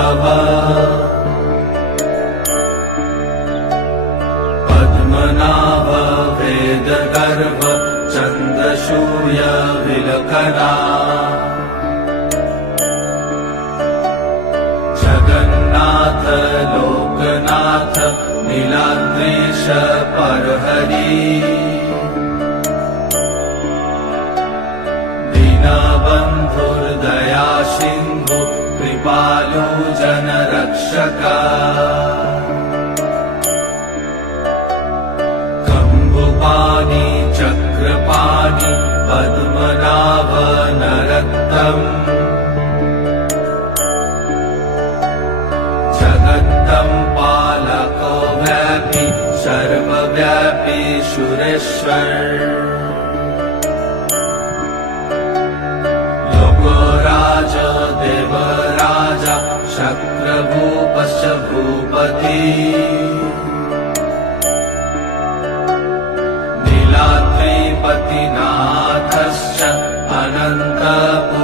तव पद्मनाभ वेदगर्भ चन्द्रसूर्य विलकना जगन्नाथ लोकनाथ नीलाद्रीश परहरि दीनबन्धुर्दया सिन्धु कृपालु जनरक्षका कम्बुपाणि चक्रपाणि पद्मनाभ नरोत्तम जगत्तं पालको व्यापी सर्वव्यापी सुरेश्वर लोकराज देवराजा शक्रभूपश्च भूपति नीलाद्रिपतिनाथश्च अनन्तपुरुषोत्तमा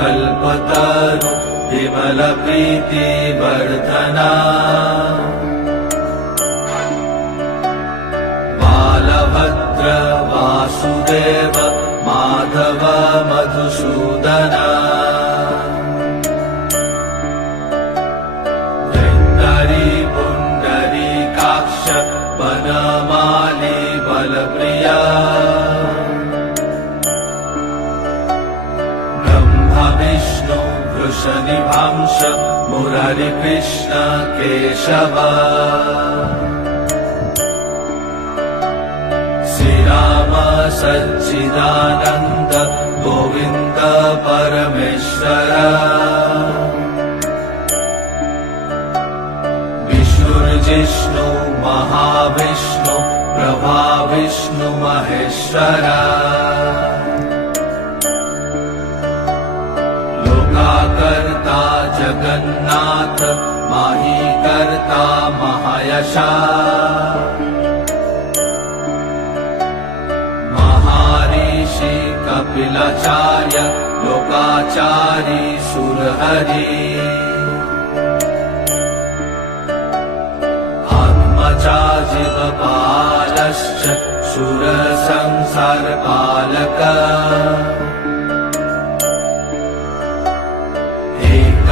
कल्पतरु विमलप्रीतिवर्धना बालभद्र वासुदेव माधव मधुसूदना धन्वरी पुण्डरीकाक्ष वनमाली बलप्रिया विष्णु वृषनिभांश मुरारिकृष्ण केशव श्रीराम सच्चिदानन्द गोविन्द परमेश्वर विष्णुर्जिष्णु महाविष्णु प्रभाविष्णु महेश्वर कर्ता जगन्नाथ माही कर्ता महायशा महर्षि कपिलाचार्य लोकाचारी सुरहरि आत्मजा जीवपालश्च सुरसंसारपालक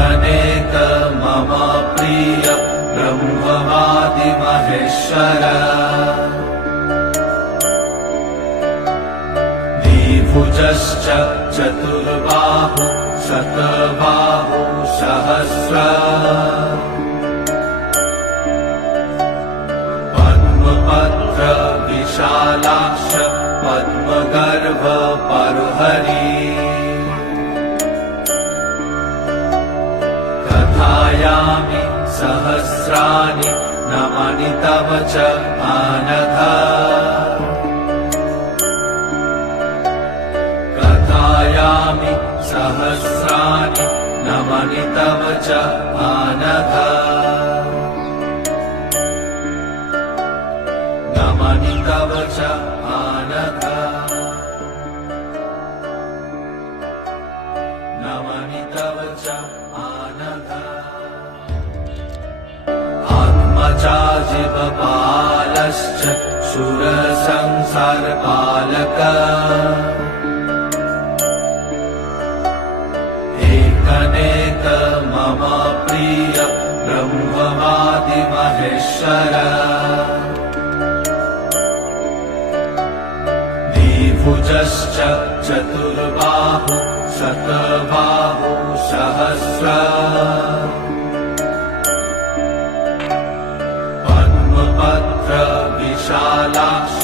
अनेक मम प्रिय ब्रह्मवादि महेश्वर द्विभुजश्च चतुर्बाहु शतबाहु सहस्र पद्मपत्र विशालाक्ष पद्मगर्भ परहरि कथयामि सहस्राणि नमानि तव च मानघ कथयामि सहस्राणि नमानि तव च मानघ नमानि तव च मानघ नमानि तव च आत्मजा जीवपालश्च सुरसंसारपालक एकनेक मम प्रिय ब्रह्मवादि महेश्वर द्विभुजश्च चतुर्बाहु शतबाहु सहस्र पद्मपत्र विशालाक्ष